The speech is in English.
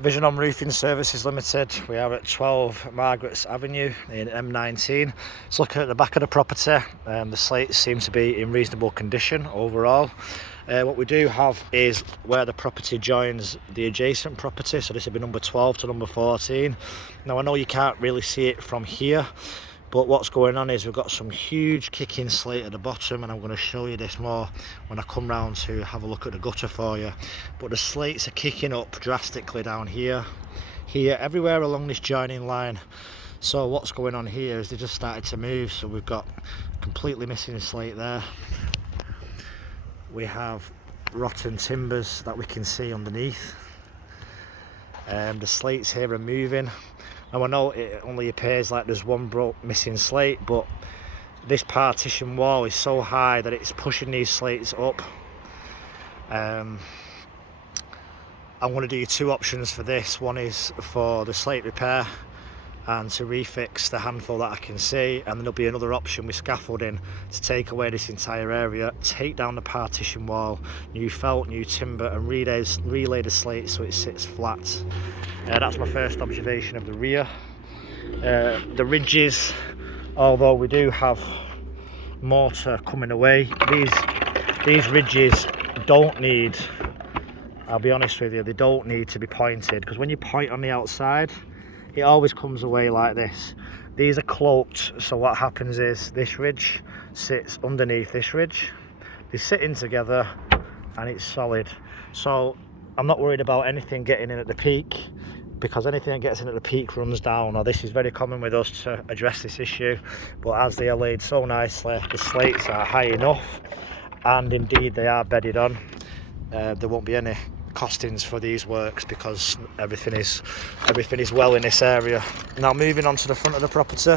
Vision on Roofing Services Limited. We are at 12 Margaret's Avenue in M19. It's looking at the back of the property. The slates seem to be in reasonable condition overall. What we do have is where the property joins the adjacent property, so this would be number 12 to number 14. Now I know you can't really see it from here, but what's going on is we've got some huge kicking slate at the bottom, and I'm going to show you this more when I come round to have a look at the gutter for you. But the slates are kicking up drastically down here, everywhere along this joining line. So what's going on here is they just started to move, so we've got completely missing slate there. We have rotten timbers that we can see underneath. The slates here are moving. Now I know it only appears like there's one missing slate, but this partition wall is so high that it's pushing these slates up. I'm going to do you two options for this. One is for the slate repair and to refix the handful that I can see, and then there'll be another option with scaffolding to take away this entire area, take down the partition wall, new felt, new timber, and relay the slate so it sits flat. That's my first observation of the rear. The ridges, although we do have mortar coming away, these ridges don't need, I'll be honest with you, they don't need to be pointed, because when you point on the outside it always comes away like this. These are cloaked, so what happens is this ridge sits underneath this ridge. They sit in together and it's solid. So I'm not worried about anything getting in at the peak, because anything that gets in at the peak runs down. Now this is very common with us to address this issue, but as they are laid so nicely, the slates are high enough, and indeed they are bedded on. There won't be any costings for these works because everything is well in this area. Now moving on to the front of the property,